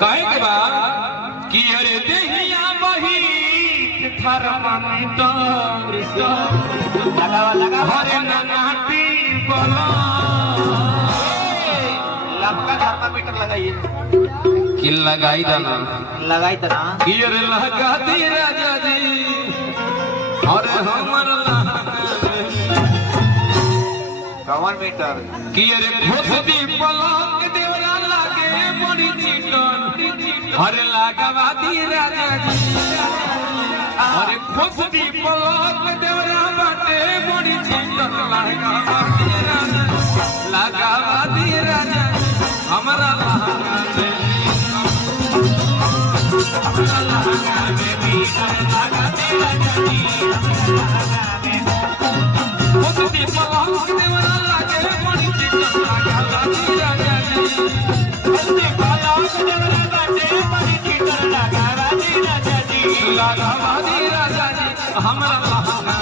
काहे के बा कि अरे देहिया बही थर्मामीटर लगा हरे नाटी बोला लपका थर्मामीटर लगाइए कि लगाई दाना लगाई तना कि अरे लगा दी राजा जी अरे हमर कौन मीटर कि अरे घोसती पलक देवरा लागे बड़ी चिकन अरे लगावा दी राजा जी अरे घोसती पलक देवरा बाटे बड़ी चिकन लगावा दी राजा हमारा लहंगा दे हमारा लहंगा बेबी लगा दी राजा जी घोसती पलक देवरा लागे बड़ी चिकन लगावा दी राजा जी घोसती पलक देवरा बाटे बड़ी चिकन लगावा दी राजा जी हमारा लहंगा